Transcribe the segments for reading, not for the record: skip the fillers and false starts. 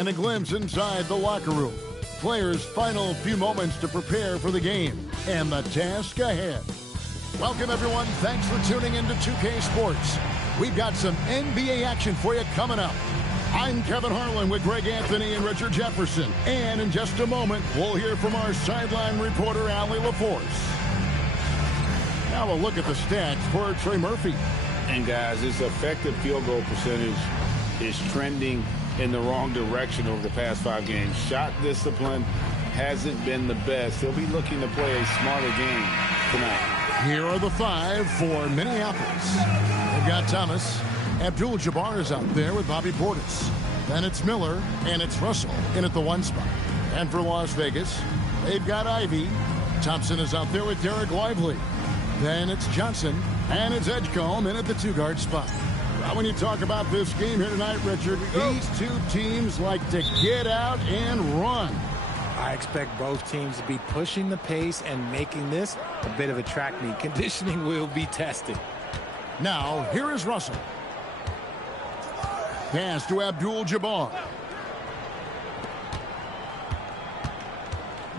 and a glimpse inside the locker room. Players' final few moments to prepare for the game and the task ahead. Welcome, everyone. Thanks for tuning into 2K Sports. We've got some NBA action for you coming up. I'm Kevin Harlan with Greg Anthony and Richard Jefferson. And in just a moment, we'll hear from our sideline reporter, Allie LaForce. Now a look at the stats for Trey Murphy. And guys, his effective field goal percentage is trending in the wrong direction over the past 5 games. Shot discipline hasn't been the best. He'll be looking to play a smarter game tonight. Here are the 5 for Minneapolis. They've got Thomas. Abdul Jabbar is out there with Bobby Portis. Then it's Miller, and it's Russell in at the 1 spot. And for Las Vegas, they've got Ivy. Thompson is out there with Derek Lively. Then it's Johnson, and it's Edgecombe in at the 2-guard spot. Now, when you talk about this game here tonight, Richard, these two teams like to get out and run. I expect both teams to be pushing the pace and making this a bit of a track meet. Conditioning will be tested. Now, here is Russell. Pass to Abdul Jabbar.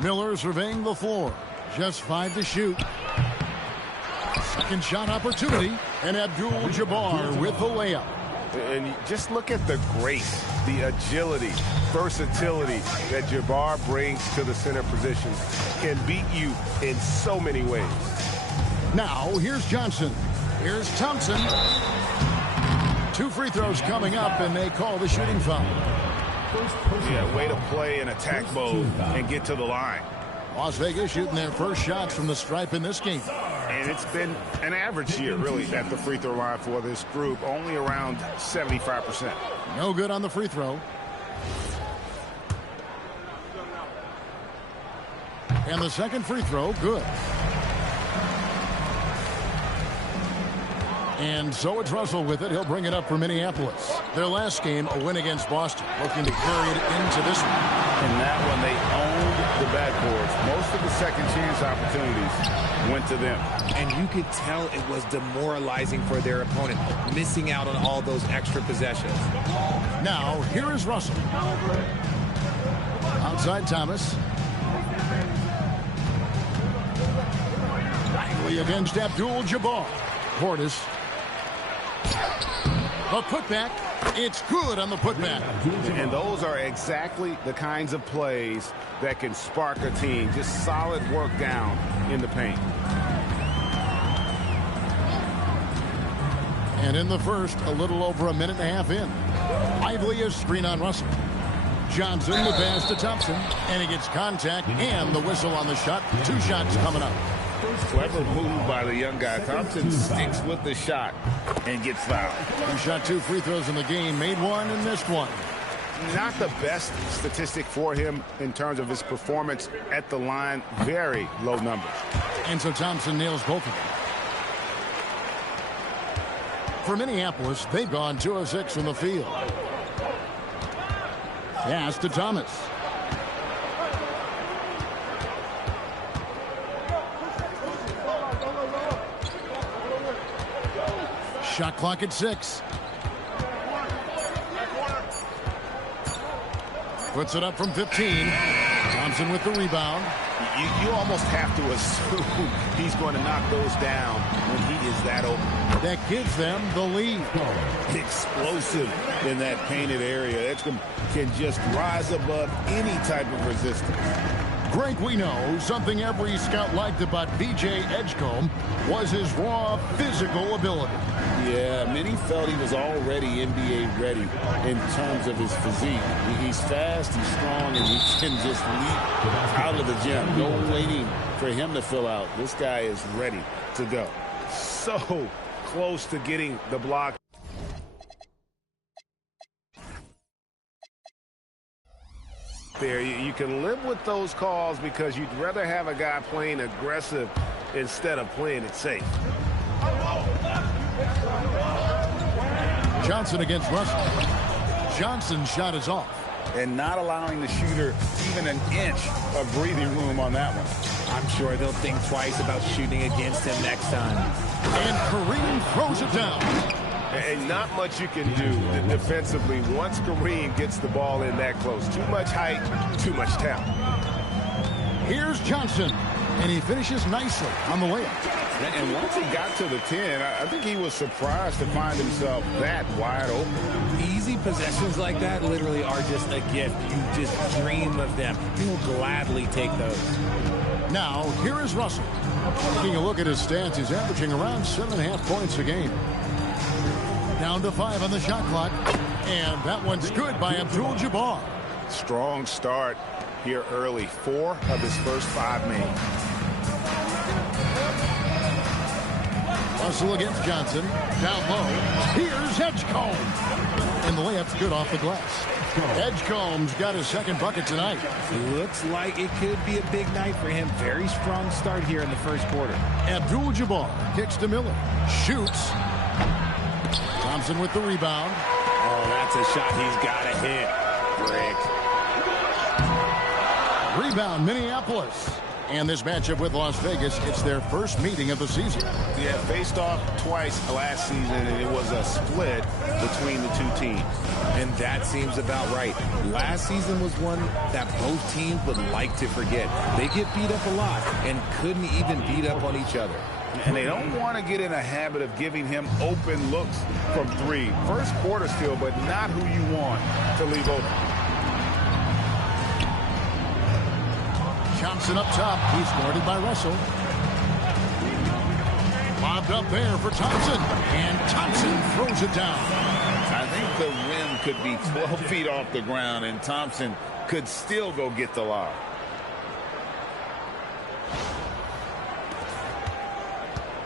Miller surveying the floor. Just 5 to shoot. Second shot opportunity, and Abdul Jabbar with the layup. And just look at the grace, the agility, versatility that Jabbar brings to the center position. Can beat you in so many ways. Now, here's Johnson. Here's Thompson. 2 free throws coming up, and they call the shooting foul. Yeah, way to play in attack mode and get to the line. Las Vegas shooting their first shots from the stripe in this game. And it's been an average year, really, at the free throw line for this group, only around 75%. No good on the free throw. And the second free throw, good. And so it's Russell with it. He'll bring it up for Minneapolis. Their last game, a win against Boston, looking to carry it into this one. In that one, they owned the backboards. Most of the second chance opportunities went to them. And you could tell it was demoralizing for their opponent, missing out on all those extra possessions. Now, here is Russell. Outside Thomas. Lively against Abdul Jabbar. Portis. A putback. It's good on the putback. And those are exactly the kinds of plays that can spark a team. Just solid work down in the paint. And in the first, a little over a minute and a half in. Lively is screen on Russell. Johnson the pass to Thompson. And he gets contact and the whistle on the shot. 2 shots coming up. Clever move by the young guy. Thompson sticks with the shot and gets fouled. He shot 2 free throws in the game, made 1 and missed 1. Not the best statistic for him in terms of his performance at the line. Very low numbers. And so Thompson nails both of them. For Minneapolis, they've gone 2 of 6 from the field. Pass to Thomas. Shot clock at 6. Puts it up from 15. Thompson with the rebound. You almost have to assume he's going to knock those down when he is that open. That gives them the lead. Explosive in that painted area. Edgecombe can just rise above any type of resistance. Greg, we know something every scout liked about B.J. Edgecombe was his raw physical ability. Yeah, many felt he was already NBA ready in terms of his physique. He's fast, he's strong, and he can just leap out of the gym. No waiting for him to fill out. This guy is ready to go. So close to getting the block. There, you can live with those calls because you'd rather have a guy playing aggressive instead of playing it safe. Johnson against Russell. Johnson's shot is off. And not allowing the shooter even an inch of breathing room on that one. I'm sure they'll think twice about shooting against him next time. And Kareem throws it down. And not much you can do defensively once Kareem gets the ball in that close. Too much height, too much talent. Here's Johnson, and he finishes nicely on the layup. And once he got to the 10, I think he was surprised to find himself that wide open. Easy possessions like that literally are just a gift. You just dream of them. You'll gladly take those. Now, here is Russell. Taking a look at his stats, he's averaging around 7.5 points a game. Down to 5 on the shot clock. And that one's good by Abdul Jabbar. Strong start here early. 4 of his first 5 made. Russell against Johnson. Down low. Here's Edgecombe. And the layup's good off the glass. Edgecombe's got his second bucket tonight. Looks like it could be a big night for him. Very strong start here in the first quarter. Abdul Jabbar kicks to Miller. Shoots. Thompson with the rebound. Oh, that's a shot he's got to hit. Brick. Rebound, Minneapolis. And this matchup with Las Vegas, it's their first meeting of the season. Yeah, faced off twice last season, and it was a split between the two teams. And that seems about right. Last season was one that both teams would like to forget. They get beat up a lot and couldn't even beat up on each other. And they don't want to get in a habit of giving him open looks from 3. First quarter still, but not who you want to leave open. Johnson up top. He's guarded by Russell. Lobbed up there for Thompson. And Thompson throws it down. I think the rim could be 12 feet off the ground, and Thompson could still go get the lob.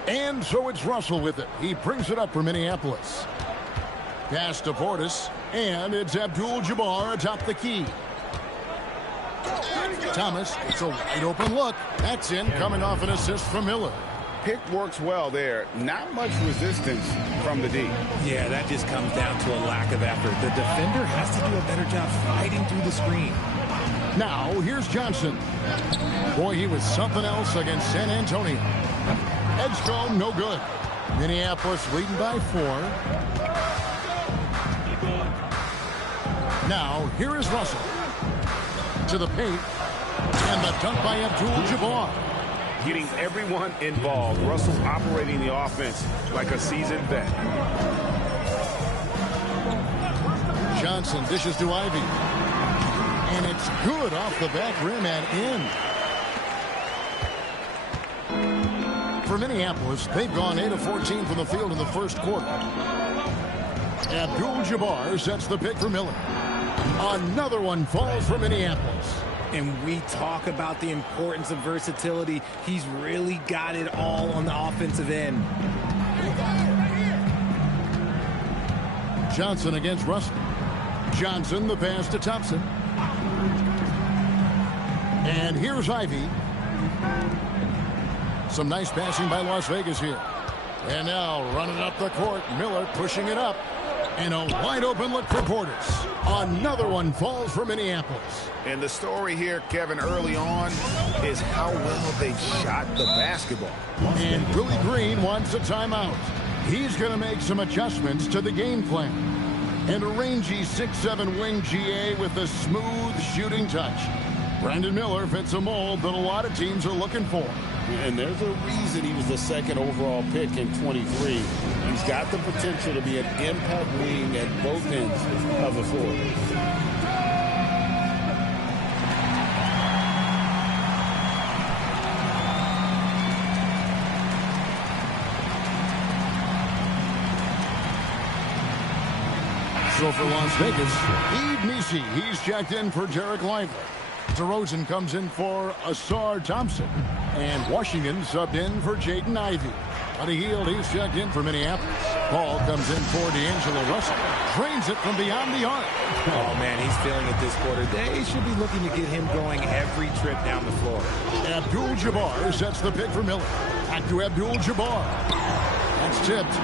And so it's Russell with it. He brings it up for Minneapolis. Pass to Portis. And it's Abdul Jabbar atop the key. Thomas, it's a wide open look. That's in, coming off an assist from Miller. Pick works well there. Not much resistance from the D. Yeah, that just comes down to a lack of effort. The defender has to do a better job fighting through the screen. Now, here's Johnson. Boy, he was something else against San Antonio. Edgecombe, no good. Minneapolis leading by 4. Now, here is Russell. To the paint. And the dunk by Abdul Jabbar. Getting everyone involved. Russell operating the offense like a seasoned vet. Johnson dishes to Ivy. And it's good off the back rim and in. For Minneapolis, they've gone 8 of 14 from the field in the first quarter. Abdul Jabbar sets the pick for Miller. Another one falls for Minneapolis. And we talk about the importance of versatility. He's really got it all on the offensive end. Johnson against Russell. Johnson, the pass to Thompson. And here's Ivy. Some nice passing by Las Vegas here. And now running up the court, Miller pushing it up. And a wide open look for Portis. Another one falls for Minneapolis. And the story here, Kevin, early on is how well they shot the basketball. And Willie Green wants a timeout. He's going to make some adjustments to the game plan. And a rangy 6'7" wing GA with a smooth shooting touch. Brandon Miller fits a mold that a lot of teams are looking for. And there's a reason he was the second overall pick in 23. He's got the potential to be an impact wing at both ends of the floor. So for Las Vegas, Yves Missi, he's checked in for Derek Lively. DeRozan comes in for Asar Thompson. And Washington subbed in for Jaden Ivey. Buddy Hield, he's checked in for Minneapolis. Paul comes in for D'Angelo Russell. Drains it from beyond the arc. Oh, man, he's feeling it this quarter. They should be looking to get him going every trip down the floor. Abdul Jabbar sets the pick for Miller. Back to Abdul Jabbar. That's tipped.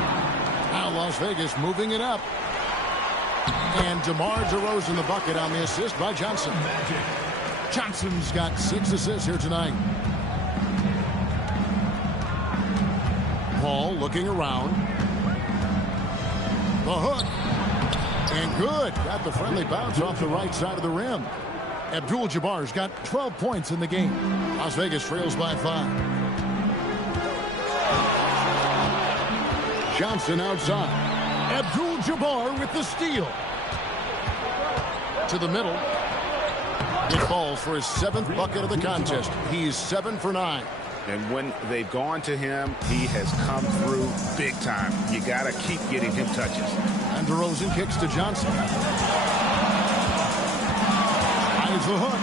Now Las Vegas moving it up. And DeMar DeRozan the bucket on the assist by Johnson. Johnson's got 6 assists here tonight. Paul looking around. The hook. And good. Got the friendly bounce off the right side of the rim. Abdul Jabbar's got 12 points in the game. Las Vegas trails by 5. Johnson outside. Abdul Jabbar with the steal. To the middle. It falls for his 7th bucket of the contest. He's 7 for 9. And when they've gone to him, he has come through big time. You got to keep getting him touches. And DeRozan kicks to Johnson. Eyes the hook.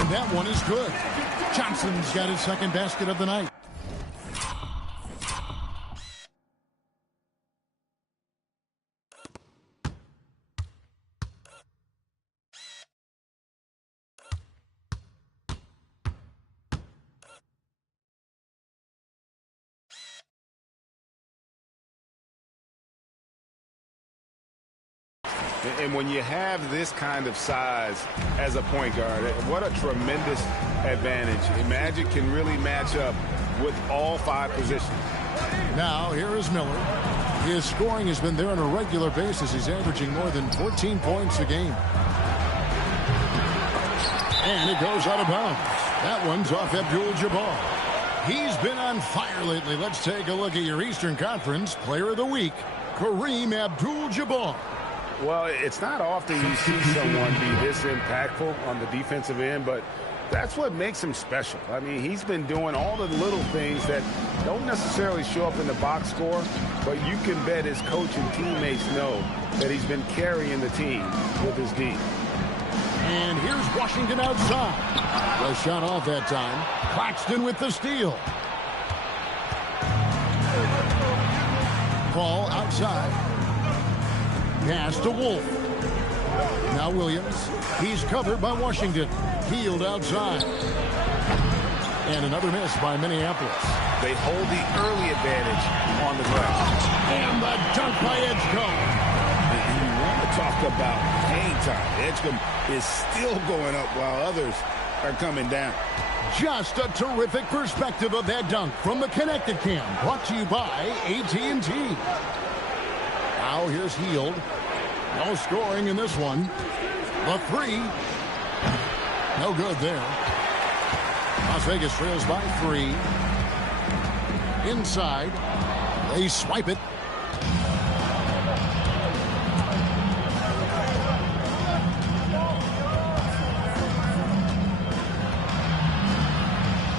And that one is good. Johnson's got his 2nd basket of the night. And when you have this kind of size as a point guard, what a tremendous advantage. Magic can really match up with all 5 positions. Now, here is Miller. His scoring has been there on a regular basis. He's averaging more than 14 points a game. And it goes out of bounds. That one's off Abdul Jabbar. He's been on fire lately. Let's take a look at your Eastern Conference Player of the Week, Kareem Abdul Jabbar. Well, it's not often you see someone be this impactful on the defensive end, but that's what makes him special. I mean, he's been doing all the little things that don't necessarily show up in the box score, but you can bet his coach and teammates know that he's been carrying the team with his D. And here's Washington outside. The shot off that time. Claxton with the steal. Ball outside. Pass to Wolf. Now Williams. He's covered by Washington. Healed outside. And another miss by Minneapolis. They hold the early advantage on the glass. And the dunk by Edgecombe. You want to talk about hang time. Edgecombe is still going up while others are coming down. Just a terrific perspective of that dunk from the Connected Cam. Brought to you by AT&T. Now here's Heald. No scoring in this one. The 3. No good there. Las Vegas trails by 3. Inside. They swipe it.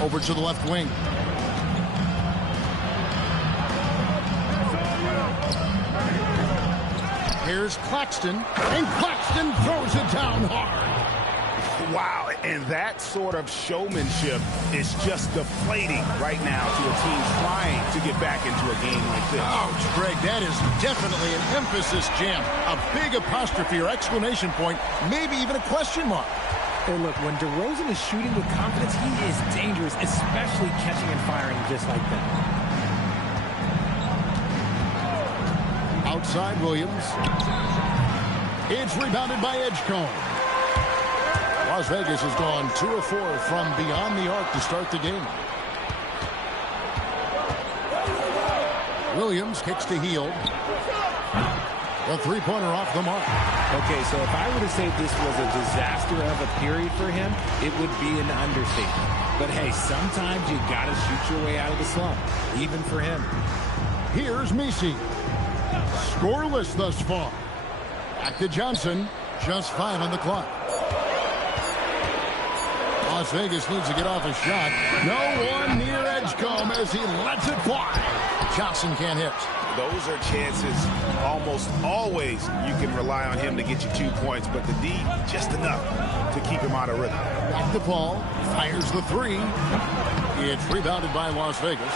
Over to the left wing. Here's Claxton, and Claxton throws it down hard. Wow, and that sort of showmanship is just deflating right now to a team trying to get back into a game like this. Ouch, Greg, that is definitely an emphasis jam. A big apostrophe or exclamation point, maybe even a question mark. Hey, look, when DeRozan is shooting with confidence, he is dangerous, especially catching and firing just like that. Outside Williams. It's rebounded by Edgecombe. Las Vegas has gone 2 of 4 from beyond the arc to start the game. Williams kicks to Heald. The 3-pointer off the mark. Okay, so if I were to say this was a disaster of a period for him, it would be an understatement. But hey, sometimes you got to shoot your way out of the slump, even for him. Here's Messi. Scoreless thus far. Back to Johnson. Just 5 on the clock. Las Vegas needs to get off a shot. No one near Edgecombe as he lets it fly. Johnson can't hit. Those are chances almost always you can rely on him to get you 2 points, but the D just enough to keep him out of rhythm. Back to Paul. Fires the 3. It's rebounded by Las Vegas.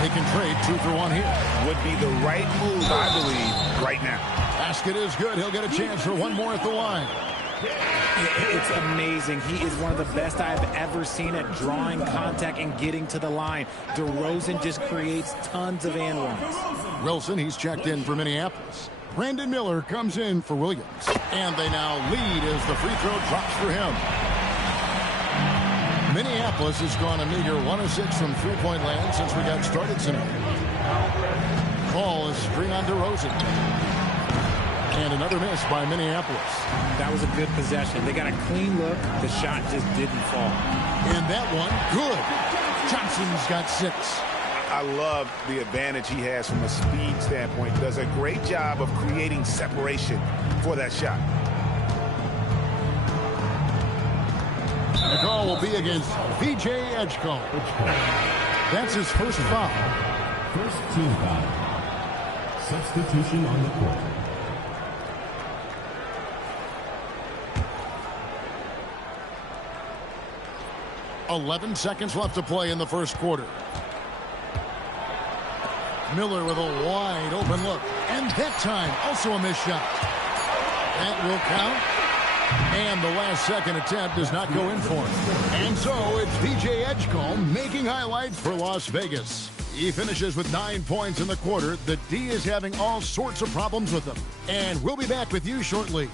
They can trade 2 for 1 here. Would be the right move, I believe, right now. Basket is good. He'll get a chance for 1 more at the line. It's amazing. He is one of the best I've ever seen at drawing contact and getting to the line. DeRozan just creates tons of and ones. Wilson, he's checked in for Minneapolis. Brandon Miller comes in for Williams. And they now lead as the free throw drops for him. Minneapolis has gone a meager 1 of 6 from three-point land since we got started tonight. Ball is screen on DeRozan. And another miss by Minneapolis. That was a good possession. They got a clean look. The shot just didn't fall. And that one, good. Johnson's got 6. I love the advantage he has from a speed standpoint. Does a great job of creating separation for that shot. The call will be against VJ Edgecombe. That's his first foul. First team foul. Substitution on the court. 11 seconds left to play in the first quarter. Miller with a wide open look. And that time, also a missed shot. That will count. And the last second attempt does not go in for him. And so it's VJ Edgecombe making highlights for Las Vegas. He finishes with 9 points in the quarter. The D is having all sorts of problems with him. And we'll be back with you shortly.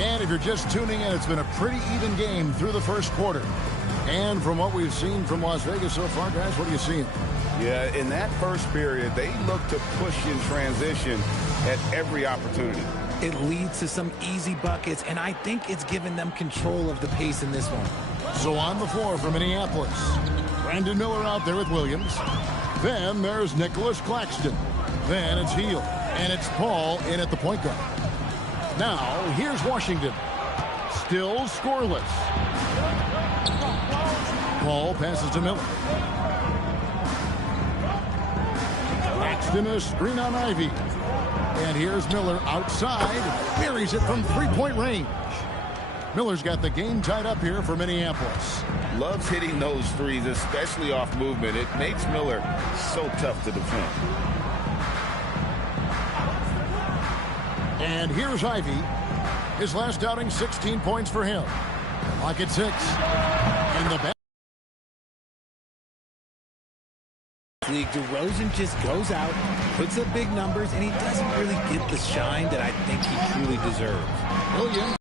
And if you're just tuning in, it's been a pretty even game through the first quarter. And from what we've seen from Las Vegas so far, guys, what are you seeing? Yeah, in that first period, they look to push in transition at every opportunity. It leads to some easy buckets, and I think it's given them control of the pace in this one. So on the floor for Minneapolis, Brandon Miller out there with Williams. Then there's Nicholas Claxton. Then it's Hield. And it's Paul in at the point guard. Now, here's Washington. Still scoreless. Paul passes to Miller. Claxton a screen on Ivy. And here's Miller outside. Buries it from three-point range. Miller's got the game tied up here for Minneapolis. Loves hitting those threes, especially off movement. It makes Miller so tough to defend. And here's Ivy. His last outing, 16 points for him. Clock at 6. In the back. League, DeRozan just goes out, puts up big numbers, and he doesn't really get the shine that I think he truly deserves. Williams.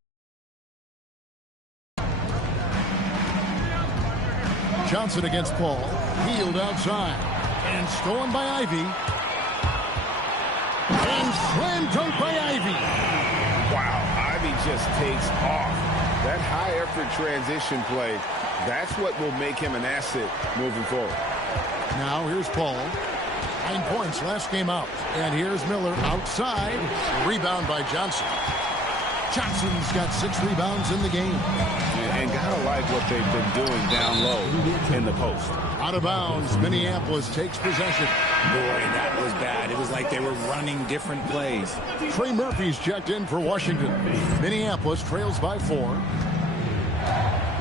Johnson against Paul. Hield outside. And stolen by Ivy. And slam dunk by Ivy. Wow, Ivy just takes off. That high-effort transition play, that's what will make him an asset moving forward. Now here's Paul. 9 points last game out. And here's Miller outside. Rebound by Johnson. Johnson's got 6 rebounds in the game. And gotta like what they've been doing down low in the post. Out of bounds, Minneapolis takes possession. Boy, that was bad. It was like they were running different plays. Trey Murphy's checked in for Washington. Minneapolis trails by 4.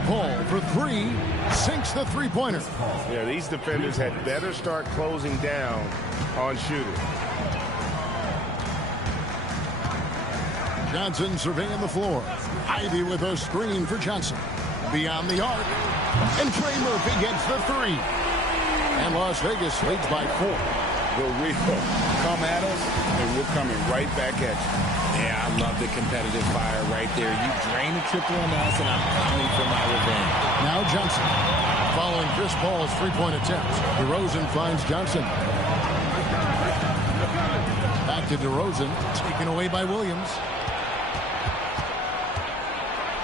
Paul for 3. Sinks the three-pointer. Yeah, these defenders had better start closing down on shooting. Johnson surveying the floor. Ivy with a screen for Johnson. Beyond the arc. And Trey Murphy gets the 3. And Las Vegas leads by 4. The real come at us, and we're coming right back at you. Yeah, I love the competitive fire right there. You drain a triple on us, and I'm coming for my revenge. Now Johnson. Following Chris Paul's three-point attempt. DeRozan finds Johnson. Back to DeRozan. Taken away by Williams.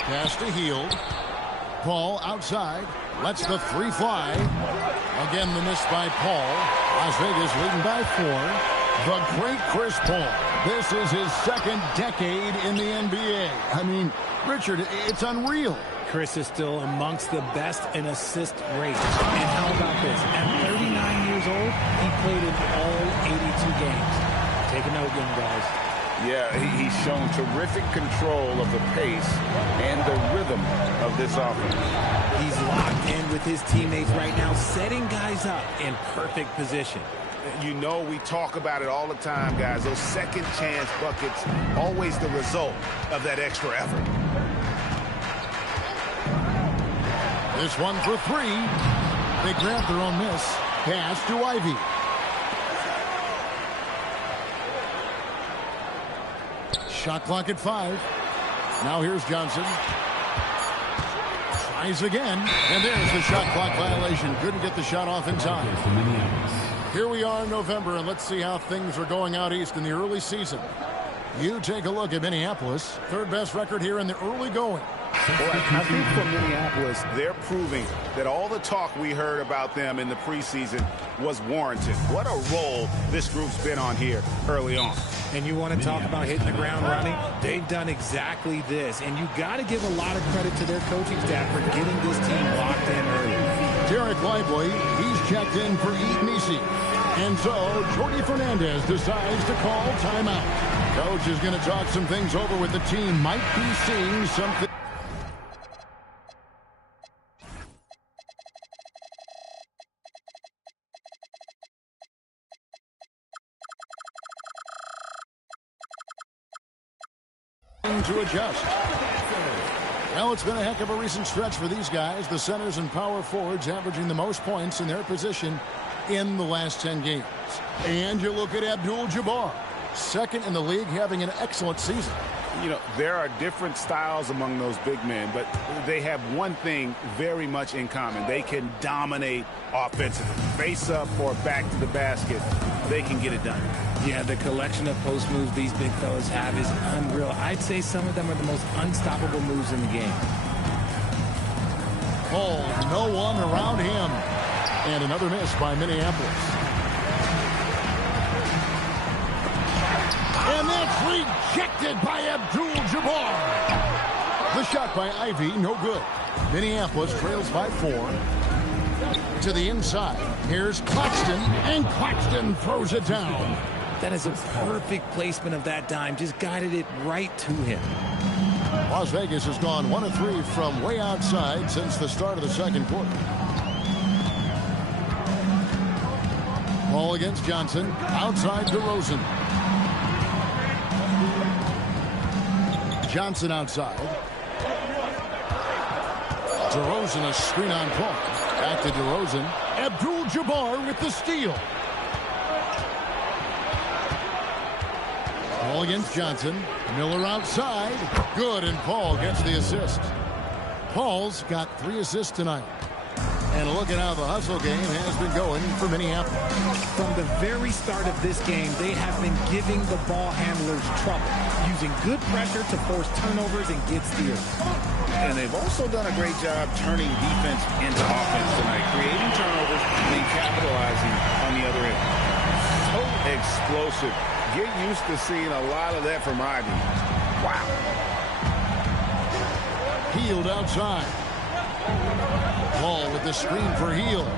Pass to Hield. Paul outside. Lets the 3 fly. Again, the miss by Paul. Las Vegas leading by 4. The great Chris Paul. This is his second decade in the NBA. I mean, Richard, it's unreal. Chris is still amongst the best in assist rate. And how about this? At 39 years old, he played in all 82 games. Take a note, young guys. Yeah, he's shown terrific control of the pace and the rhythm of this offense. He's locked in with his teammates right now, setting guys up in perfect position. You know, we talk about it all the time, guys. Those second chance buckets, always the result of that extra effort. This one for 3. They grab their own miss. Pass to Ivy. Shot clock at 5. Now here's Johnson. Tries again. And there's the shot clock violation. Couldn't get the shot off in time. Here we are in November, and let's see how things are going out east in the early season. You take a look at Minneapolis. Third best record here in the early going. Well, I think for Minneapolis, they're proving that all the talk we heard about them in the preseason was warranted. What a role this group's been on here early on. And you want to talk about hitting the ground running? They've done exactly this. And you got to give a lot of credit to their coaching staff for getting this team locked in early. Derek Lively, he's checked in for Eve Nisi. And so, Jordy Fernandez decides to call timeout. Coach is going to talk some things over with the team. Might be seeing something. To adjust. Well, it's been a heck of a recent stretch for these guys. The centers and power forwards averaging the most points in their position in the last 10 games. And you look at Abdul Jabbar, second in the league, having an excellent season. You know, there are different styles among those big men, but they have one thing very much in common. They can dominate offensively. Face up or back to the basket, they can get it done. Yeah, the collection of post moves these big fellas have is unreal. I'd say some of them are the most unstoppable moves in the game. Oh, no one around him. And another miss by Minneapolis. And that's rejected by Abdul Jabbar. The shot by Ivy, no good. Minneapolis trails by 4. To the inside. Here's Claxton, and Claxton throws it down. That is a perfect placement of that dime. Just guided it right to him. Las Vegas has gone 1 of 3 from way outside since the start of the second quarter. Ball against Johnson. Outside to Rosen. Johnson outside. DeRozan, a screen on Paul. Back to DeRozan. Abdul Jabbar with the steal. Ball against Johnson. Miller outside. Good, and Paul gets the assist. Paul's got 3 assists tonight. And look at how the hustle game has been going for Minneapolis. From the very start of this game, they have been giving the ball handlers trouble, using good pressure to force turnovers and get steals. And they've also done a great job turning defense into offense tonight, creating turnovers and then capitalizing on the other end. So explosive. Get used to seeing a lot of that from Ivy. Wow. Hield outside. Ball with the screen for Hield.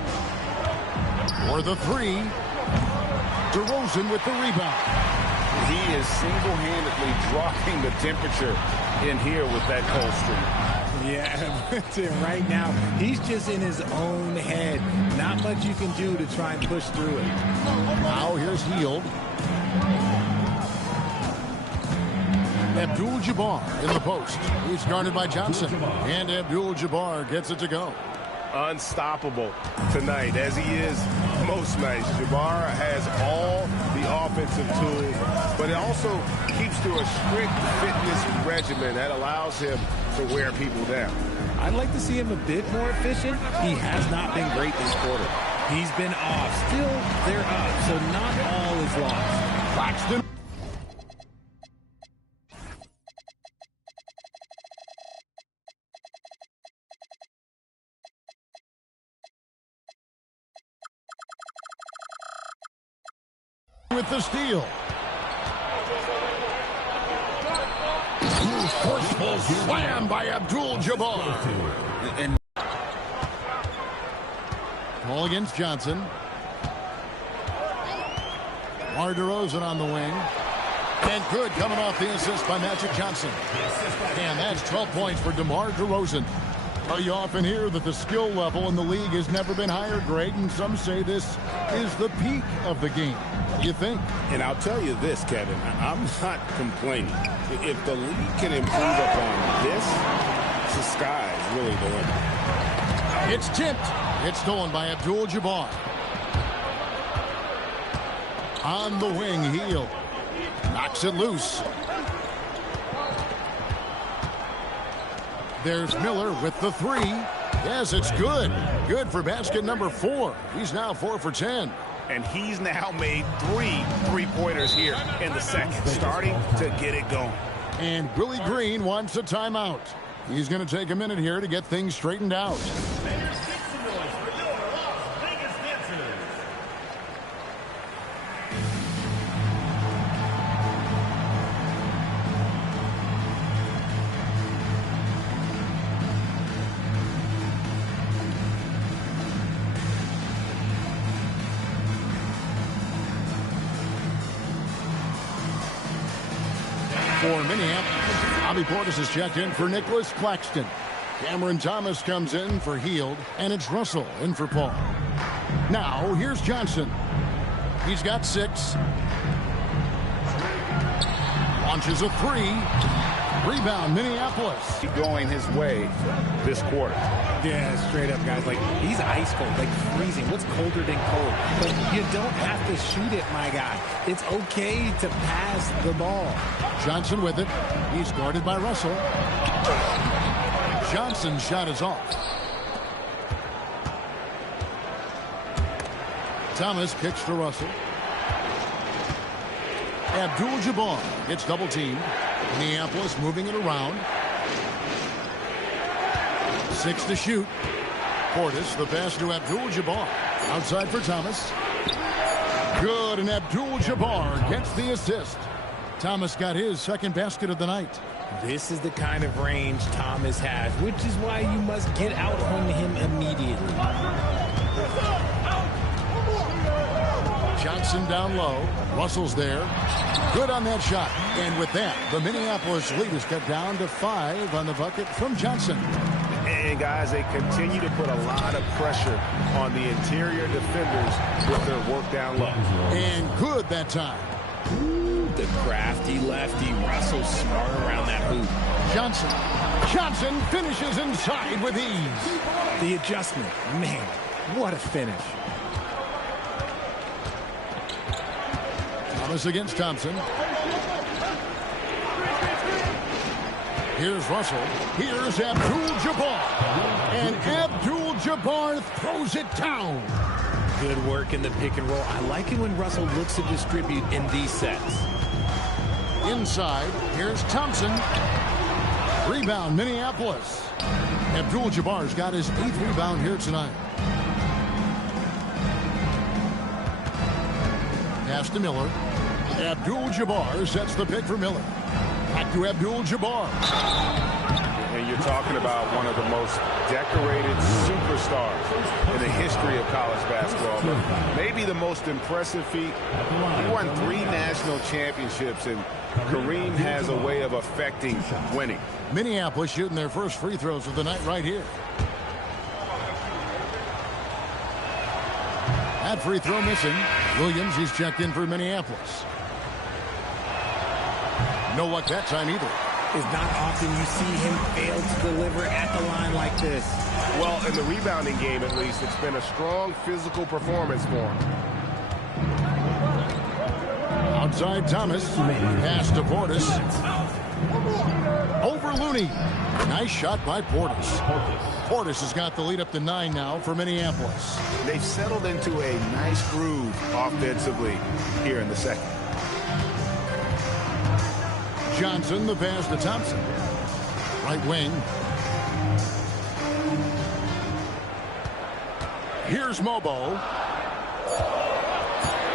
For the 3. DeRozan with the rebound. He is single-handedly dropping the temperature in here with that cold streak. Yeah, right now, he's just in his own head. Not much you can do to try and push through it. Now here's Hield. Abdul Jabbar in the post. He's guarded by Johnson. And Abdul Jabbar gets it to go. Unstoppable tonight, as he is most nights. Jabbar has all the offensive tools, but it also keeps to a strict fitness regimen that allows him to wear people down. I'd like to see him a bit more efficient. He has not been great this quarter. He's been off. Still, they're up, so not all is lost. Claxton. With the steal. Forceful slam by Abdul Jabbar. And Ball against Johnson. DeRozan on the wing. And good, coming off the assist by Magic Johnson. And that's 12 points for DeMar DeRozan. You often hear that the skill level in the league has never been higher, Greg, and some say this is the peak of the game. What do you think? And I'll tell you this, Kevin, I'm not complaining. If the league can improve upon this, the sky is really the limit. It's tipped. It's stolen by Abdul Jabbar. On the wing, Hield knocks it loose. There's Miller with the three. Yes, it's good. Good for basket number 4. He's now 4 for 10. And he's now made 3 three-pointers here in the second, starting to get it going. And Willie Green wants a timeout. He's going to take a minute here to get things straightened out. For Minneapolis, Bobby Portis is checked in for Nicholas Claxton. Cameron Thomas comes in for Hield, and it's Russell in for Paul. Now, here's Johnson. He's got 6. Launches a 3. Rebound, Minneapolis. Going his way this quarter. Yeah, straight up, guys. Like, he's ice cold, like freezing. What's colder than cold? But you don't have to shoot it, my guy. It's okay to pass the ball. Johnson with it. He's guarded by Russell. Johnson's shot is off. Thomas kicks to Russell. Abdul Jabbar gets double teamed. Minneapolis moving it around. 6 to shoot. Portis, the pass to Abdul Jabbar. Outside for Thomas. Good, and Abdul Jabbar gets the assist. Thomas got his second basket of the night. This is the kind of range Thomas has, which is why you must get out on him immediately. Johnson down low. Russell's there. Good on that shot. And with that, the Minneapolis lead is cut down to 5 on the bucket from Johnson. And, guys, they continue to put a lot of pressure on the interior defenders with their work down low. And good that time. Ooh, the crafty lefty. Russell smart around that hoop. Johnson finishes inside with ease. The adjustment. Man, what a finish. Thomas against Thompson. Here's Russell. Here's Abdul Jabbar. And Abdul Jabbar throws it down. Good work in the pick and roll. I like it when Russell looks to distribute in these sets. Inside, here's Thompson. Rebound, Minneapolis. Abdul Jabbar's got his 8th rebound here tonight. Pass to Miller. Abdul Jabbar sets the pick for Miller. Back to Abdul Jabbar. And you're talking about one of the most decorated superstars in the history of college basketball. But maybe the most impressive feat. He won 3 national championships, and Kareem has a way of affecting winning. Minneapolis shooting their first free throws of the night right here. That free throw missing. Williams, he's checked in for Minneapolis. No luck that time either. It's not often you see him fail to deliver at the line like this. Well, in the rebounding game, at least, it's been a strong physical performance for him. Outside Thomas. Pass to Portis. Over Looney. Nice shot by Portis. Portis has got the lead up to 9 now for Minneapolis. They've settled into a nice groove offensively here in the second. Johnson, the pass to Thompson. Right wing. Here's Mobo.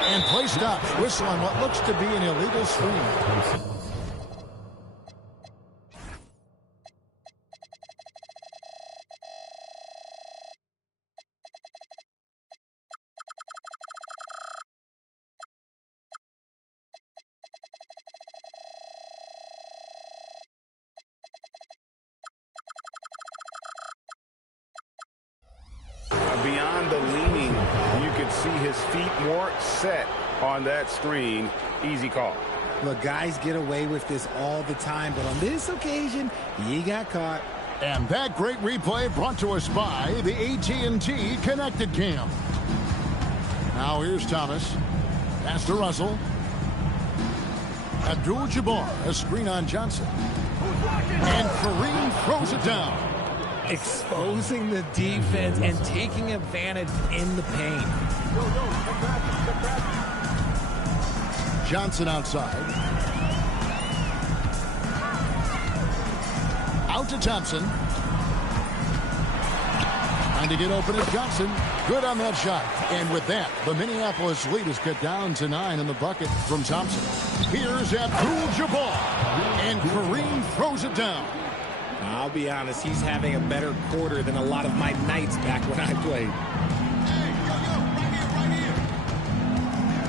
And play stops. Whistle on what looks to be an illegal screen. Beyond the leaning, you could see his feet more set on that screen. Easy call. Look, guys get away with this all the time, but on this occasion, he got caught. And that great replay brought to us by the AT&T Connected Cam. Now here's Thomas. Pass to Russell. Abdul Jabbar, a screen on Johnson. And Kareem throws it down. Exposing the defense and taking advantage in the paint. Johnson outside. Out to Thompson. Trying to get open is Johnson. Good on that shot. And with that, the Minneapolis lead is cut down to 9 in the bucket from Thompson. Here's Abdul Jabbar. And Kareem throws it down. I'll be honest, he's having a better quarter than a lot of my nights back when I played.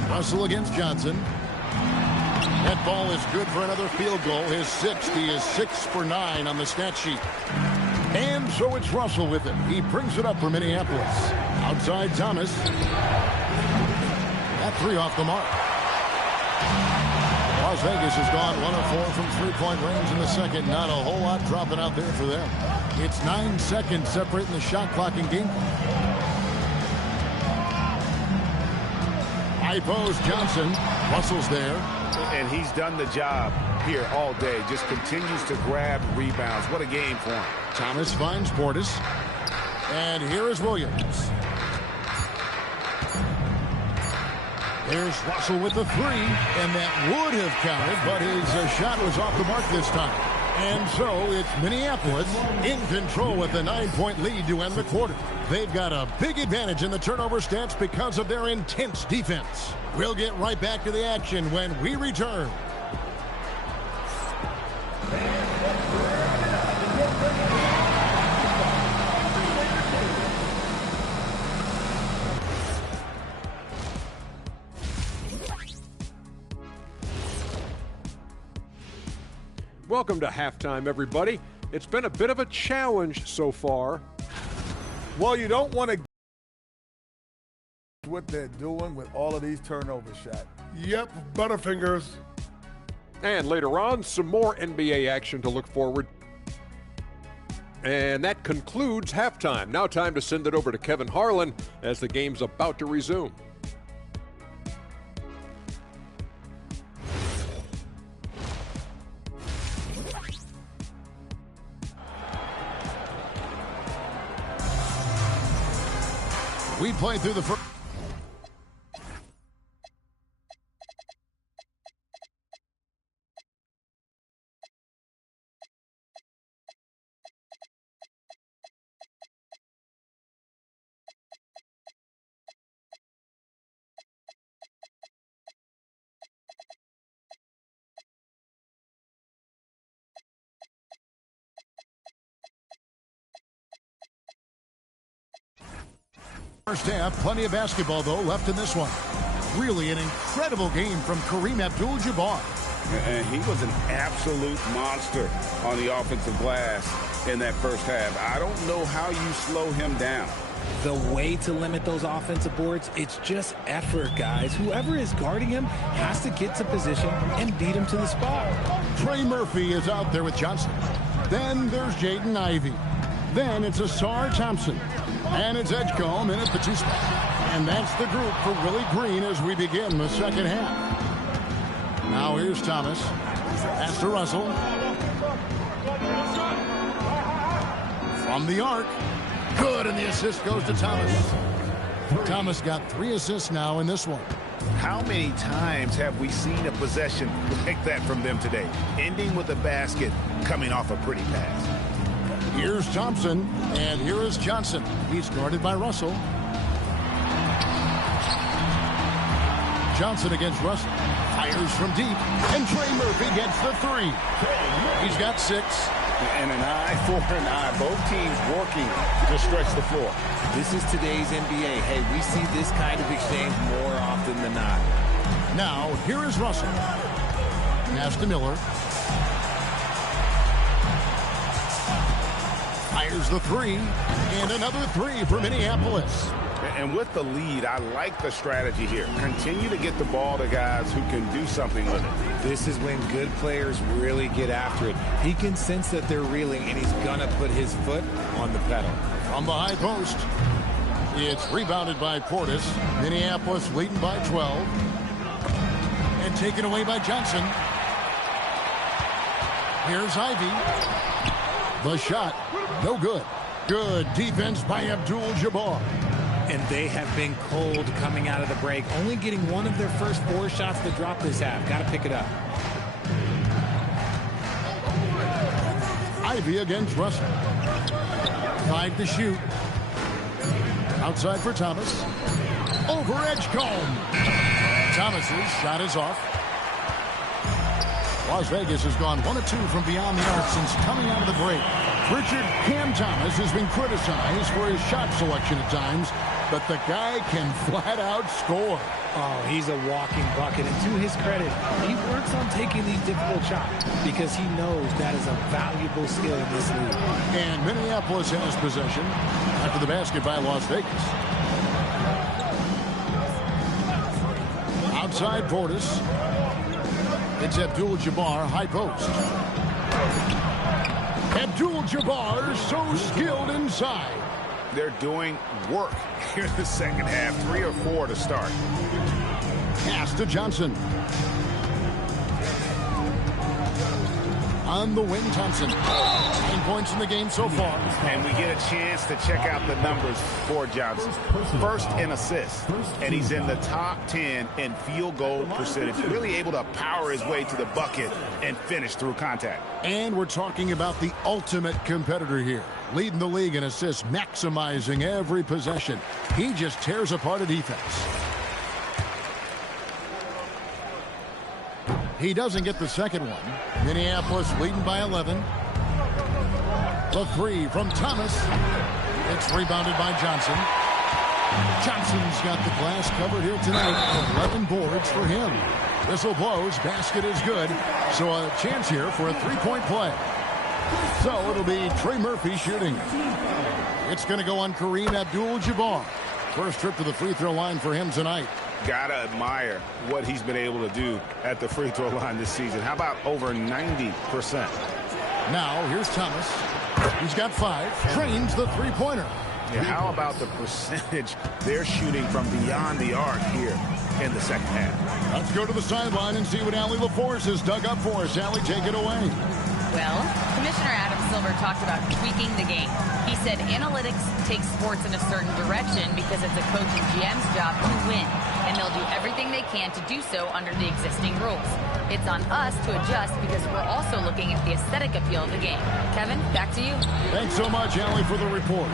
Russell against Johnson. That ball is good for another field goal. His 6th. He is 6 for 9 on the stat sheet. And so it's Russell with it. He brings it up for Minneapolis. Outside Thomas. That 3 off the mark. Las Vegas has gone 1 of 4 from three-point range in the second. Not a whole lot dropping out there for them. It's 9 seconds separating the shot clock and game. High post Johnson. Russell's there. And he's done the job here all day. Just continues to grab rebounds. What a game for him. Thomas finds Portis. And here is Williams. There's Russell with the 3. And that would have counted, but his shot was off the mark this time. And so it's Minneapolis in control with a 9-point lead to end the quarter. They've got a big advantage in the turnover stats because of their intense defense. We'll get right back to the action when we return. Welcome to halftime, everybody. It's been a bit of a challenge so far. Well, you don't want to what they're doing with all of these turnover shots. Yep, Butterfingers. And later on, some more NBA action to look forward. And that concludes halftime. Now time to send it over to Kevin Harlan as the game's about to resume. We played through the first. First half, plenty of basketball, though, left in this one. Really an incredible game from Kareem Abdul Jabbar. And he was an absolute monster on the offensive glass in that first half. I don't know how you slow him down. The way to limit those offensive boards, it's just effort, guys. Whoever is guarding him has to get to position and beat him to the spot. Trey Murphy is out there with Johnson. Then there's Jaden Ivey. Then it's Asar Thompson. And it's Edgecombe in at the 2 spot. And that's the group for Willie Green as we begin the second half. Now here's Thomas. Pass to Russell. From the arc. Good, and the assist goes to Thomas. Thomas got 3 assists now in this one. How many times have we seen a possession like that from them today? Ending with a basket, coming off a pretty pass. Here's Thompson, and here is Johnson. He's guarded by Russell. Johnson against Russell. Fires from deep, and Trey Murphy gets the 3. He's got 6. And an eye for an eye. Both teams working to stretch the floor. This is today's NBA. Hey, we see this kind of exchange more often than not. Now, here is Russell. Pass to Miller. Fires the 3, and another 3 for Minneapolis. And with the lead, I like the strategy here. Continue to get the ball to guys who can do something with it. This is when good players really get after it. He can sense that they're reeling, and he's going to put his foot on the pedal. From the high post, it's rebounded by Portis. Minneapolis leading by 12. And taken away by Johnson. Here's Ivy. The shot, no good. Good defense by Abdul Jabbar. And they have been cold coming out of the break. Only getting one of their first 4 shots to drop this half. Got to pick it up. Ivy against Russell. 5 to shoot. Outside for Thomas. Over Edgecombe. Thomas's shot is off. Las Vegas has gone 1 of 2 from beyond the arc since coming out of the break. Richard Cam Thomas has been criticized for his shot selection at times, but the guy can flat out score. Oh, he's a walking bucket. And to his credit, he works on taking these difficult shots because he knows that is a valuable skill in this league. And Minneapolis has possession after the basket by Las Vegas. Outside Portis. It's Abdul Jabbar, high post. Abdul Jabbar so skilled inside. They're doing work here in the second half. 3 or 4 to start. Pass to Johnson. On the wing, Thompson. 9 points in the game so far. And we get a chance to check out the numbers for Johnson. First in assists. And he's in the top 10 in field goal percentage. Really able to power his way to the bucket and finish through contact. And we're talking about the ultimate competitor here. Leading the league in assists, maximizing every possession. He just tears apart a defense. He doesn't get the second one. Minneapolis leading by 11. The 3 from Thomas. It's rebounded by Johnson. Johnson's got the glass covered here tonight. 11 boards for him. Whistle blows. Basket is good. So a chance here for a 3-point play. So it'll be Trey Murphy shooting. It's going to go on Kareem Abdul Jabbar. First trip to the free throw line for him tonight. Gotta admire what he's been able to do at the free throw line this season. How about over 90%? Now here's Thomas. He's got 5. Trains the three-pointer. Yeah, how about the percentage they're shooting from beyond the arc here in the second half? Let's go to the sideline and see what Allie LaForce has dug up for us. Allie, take it away. Well, Commissioner Adam Silver talked about tweaking the game. He said analytics take sports in a certain direction because it's a coach and GM's job to win, and they'll do everything they can to do so under the existing rules. It's on us to adjust because we're also looking at the aesthetic appeal of the game. Kevin, back to you. Thanks so much, Allie, for the report.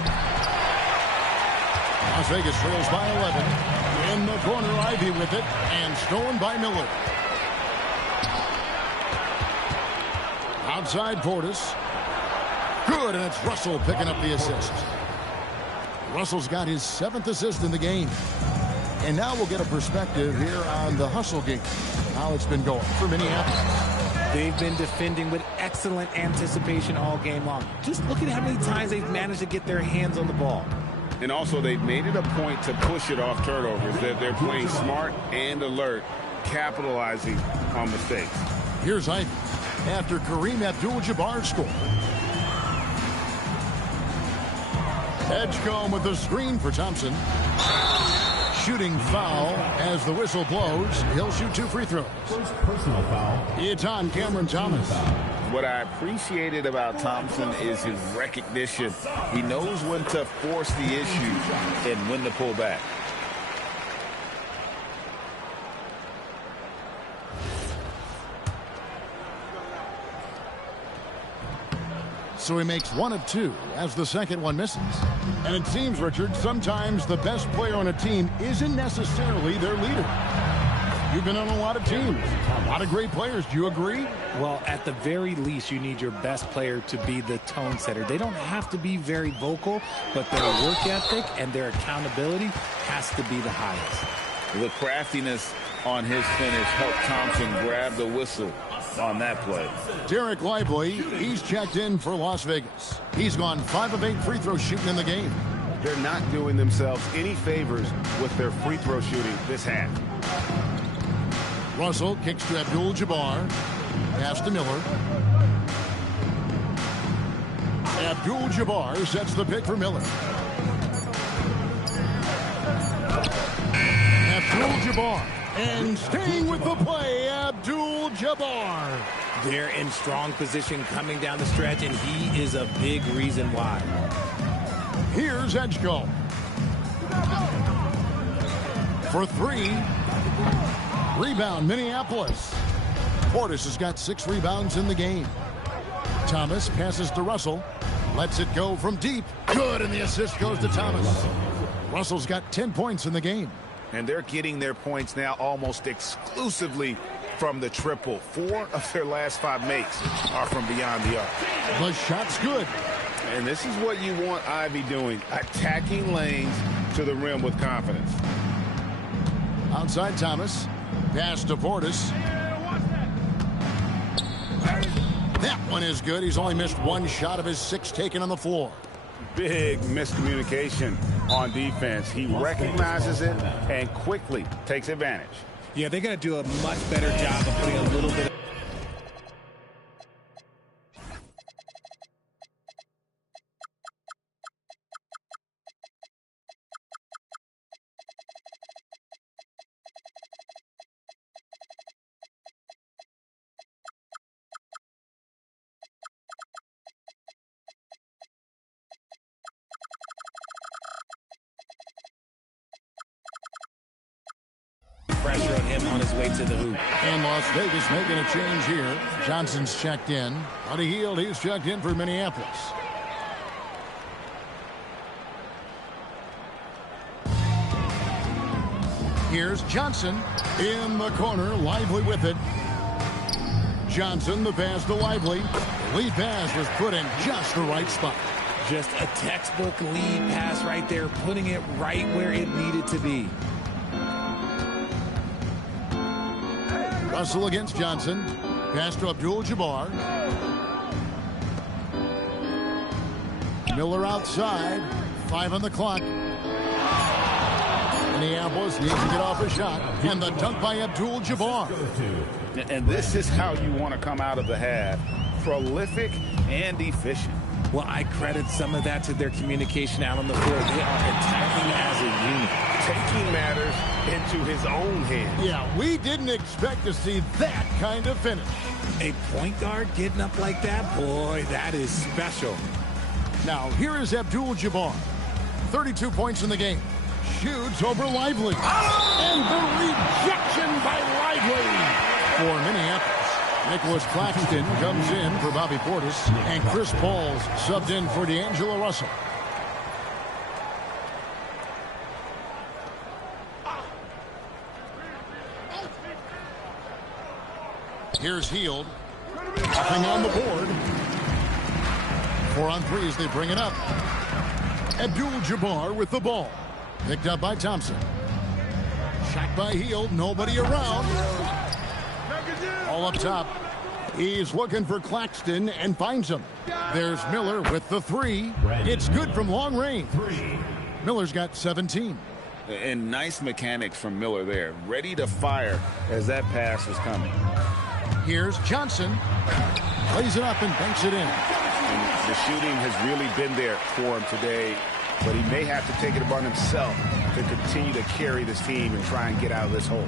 Las Vegas trails by 11. In the corner, Ivy with it, and stolen by Miller. Outside Portis. Good, and it's Russell picking up the assist. Russell's got his 7th assist in the game. And now we'll get a perspective here on the hustle game. How it's been going for Minneapolis. They've been defending with excellent anticipation all game long. Just look at how many times they've managed to get their hands on the ball. And also, they've made it a point to push it off turnovers. They're playing smart and alert, capitalizing on mistakes. Here's Ivy after Kareem Abdul Jabbar scored. Edgecombe with the screen for Thompson. Shooting foul as the whistle blows. He'll shoot 2 free throws. First personal foul. It's on Cameron Thomas. What I appreciated about Thompson is his recognition. He knows when to force the issue and when to pull back. So he makes 1 of 2 as the second one misses. And it seems, Richard, sometimes the best player on a team isn't necessarily their leader. You've been on a lot of teams, a lot of great players. Do you agree? Well, at the very least, you need your best player to be the tone setter. They don't have to be very vocal, but their work ethic and their accountability has to be the highest. The craftiness on his finish helped Thompson grab the whistle on that play. Derek Lively, he's checked in for Las Vegas. He's gone 5 of 8 free throw shooting in the game. They're not doing themselves any favors with their free throw shooting this half. Russell kicks to Abdul Jabbar. Pass to Miller. Abdul Jabbar sets the pick for Miller. Abdul Jabbar. And staying with the play, Abdul Jabbar. They're in strong position coming down the stretch, and he is a big reason why. Here's Edgecombe. For three. Rebound, Minneapolis. Portis has got 6 rebounds in the game. Thomas passes to Russell. Lets it go from deep. Good, and the assist goes to Thomas. Russell's got 10 points in the game. And they're getting their points now almost exclusively from the triple. 4 of their last 5 makes are from beyond the arc. The shot's good. And this is what you want Ivy doing, attacking lanes to the rim with confidence. Outside Thomas. Pass to Portis. That one is good. He's only missed 1 shot of his 6 taken on the floor. Big miscommunication on defense. He recognizes it and quickly takes advantage. Yeah, they're going to do a much better job of putting a little bit of... pressure on him on his way to the hoop. And Las Vegas making a change here. Johnson's checked in. Buddy Hield, he's checked in for Minneapolis. Here's Johnson in the corner, Lively with it. Johnson, the pass to Lively. The lead pass was put in just the right spot. Just a textbook lead pass right there, putting it right where it needed to be. Russell against Johnson. Pass to Abdul Jabbar. Miller outside. 5 on the clock. Minneapolis needs to get off a shot. And the dunk by Abdul Jabbar. And this is how you want to come out of the half. Prolific and efficient. Well, I credit some of that to their communication out on the floor. They are attacking as a unit. Taking matters into his own hands. Yeah, we didn't expect to see that kind of finish. A point guard getting up like that? Boy, that is special. Now, here is Abdul Jabbar. 32 points in the game. Shoots over Lively. And the rejection by Lively. For Minneapolis, Nicholas Claxton comes in for Bobby Portis. And Chris Paul's subbed in for D'Angelo Russell. Here's Hield. Nothing on the board. 4 on 3 as they bring it up. Abdul Jabbar with the ball. Picked up by Thompson. Shot by Hield. Nobody around. All up top. He's looking for Claxton and finds him. There's Miller with the 3. It's good from long range. Miller's got 17. And nice mechanics from Miller there. Ready to fire as that pass was coming. Here's Johnson. Plays it up and banks it in. And the shooting has really been there for him today, but he may have to take it upon himself to continue to carry this team and try and get out of this hole.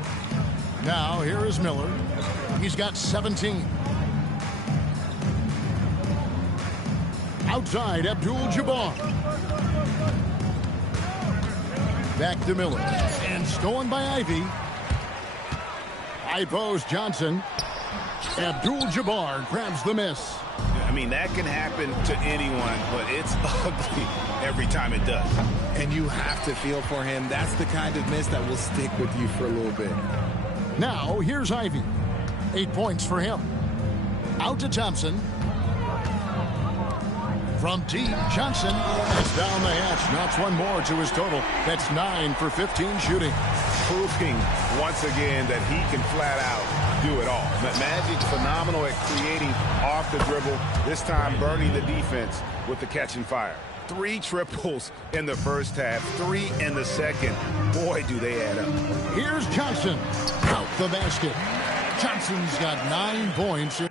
Now, here is Miller. He's got 17. Outside, Abdul Jabbar. Back to Miller. And stolen by Ivy. High post, Johnson. Abdul Jabbar grabs the miss. I mean, that can happen to anyone, but it's ugly every time it does. And you have to feel for him. That's the kind of miss that will stick with you for a little bit. Now, here's Ivy. 8 points for him. Out to Thompson. From deep, Johnson. That's down the hatch. Knocks one more to his total. That's 9 for 15 shooting. Proving once again that he can flat out do it all. Magic phenomenal at creating off the dribble. This time burning the defense with the catch and fire. 3 triples in the first half, 3 in the second. Boy, do they add up. Here's Johnson. Out the basket. Johnson's got 9 points.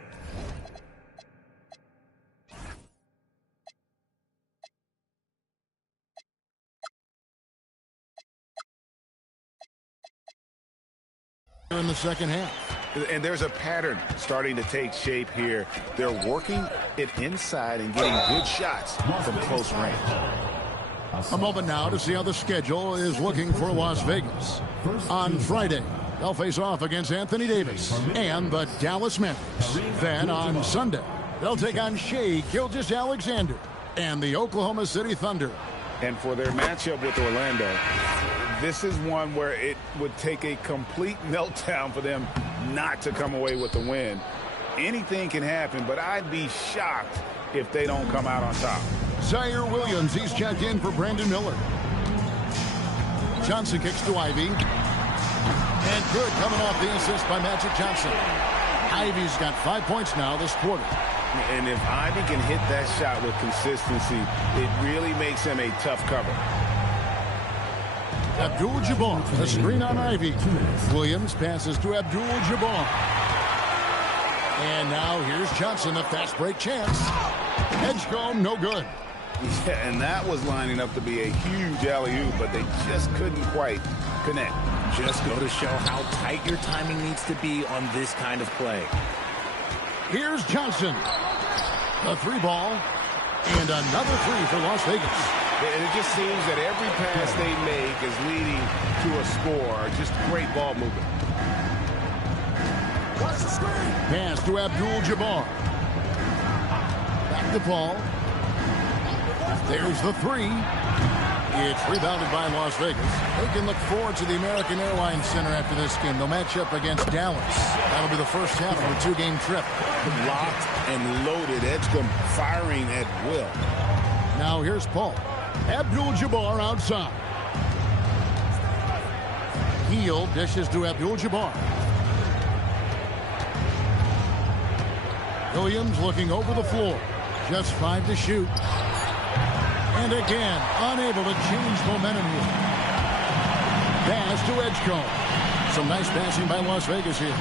In the second half. And there's a pattern starting to take shape here. They're working it inside and getting good shots from close range. A moment now to see how the schedule is looking for Las Vegas. On Friday, they'll face off against Anthony Davis and the Dallas Mavericks. Then on Sunday, they'll take on Shai Gilgeous-Alexander and the Oklahoma City Thunder. And for their matchup with Orlando, this is one where it would take a complete meltdown for them not to come away with the win. Anything can happen, but I'd be shocked if they don't come out on top. Zaire Williams, he's checked in for Brandon Miller. Johnson kicks to Ivy. And good coming off the assist by Magic Johnson. Ivy's got 5 points now this quarter. And if Ivy can hit that shot with consistency, it really makes him a tough cover. Abdul Jabbar, a screen on Ivy. Williams passes to Abdul Jabbar. And now here's Johnson, a fast break chance. Edgecombe, no good. Yeah, and that was lining up to be a huge alley-oop, but they just couldn't quite connect. Just go to show how tight your timing needs to be on this kind of play. Here's Johnson. A three ball. And another three for Las Vegas. And it just seems that every pass they make is leading to a score. Just great ball movement. Pass to Abdul Jabbar. Back to Paul. There's the three. It's rebounded by Las Vegas. They can look forward to the American Airlines Center after this game. They'll match up against Dallas. That'll be the first half of a two-game trip. Locked and loaded. Edgecombe firing at will. Now here's Paul. Abdul Jabbar outside. Heel dishes to Abdul Jabbar. Williams looking over the floor. Just 5 to shoot. And again, unable to change momentum here. Pass to Edgecombe. Some nice passing by Las Vegas here.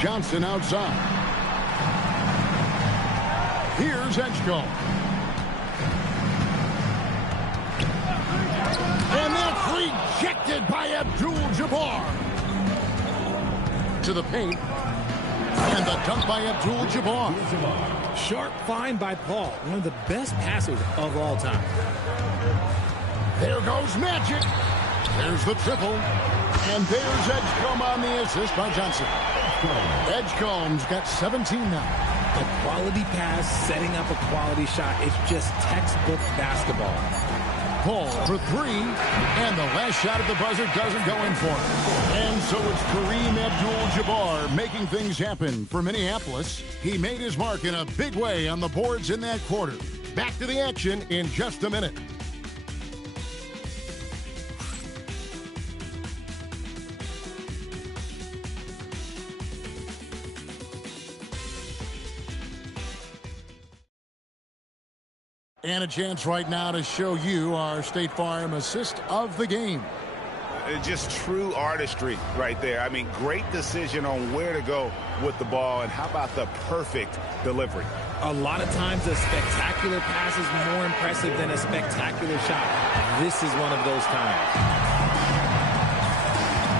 Johnson outside. Here's Edgecombe. And that's rejected by Abdul Jabbar. To the paint. And the dunk by Abdul Jabbar. Sharp find by Paul. One of the best passers of all time. There goes Magic. There's the triple. And there's Edgecombe on the assist by Johnson. Edgecombe's got 17 now. A quality pass, setting up a quality shot. It's just textbook basketball. Paul for three. And the last shot at the buzzer doesn't go in for him. And so it's Kareem Abdul-Jabbar making things happen for Minneapolis. He made his mark in a big way on the boards in that quarter. Back to the action in just a minute. And a chance right now to show you our State Farm assist of the game. Just true artistry right there. I mean, great decision on where to go with the ball, and how about the perfect delivery? A lot of times a spectacular pass is more impressive than a spectacular shot. This is one of those times.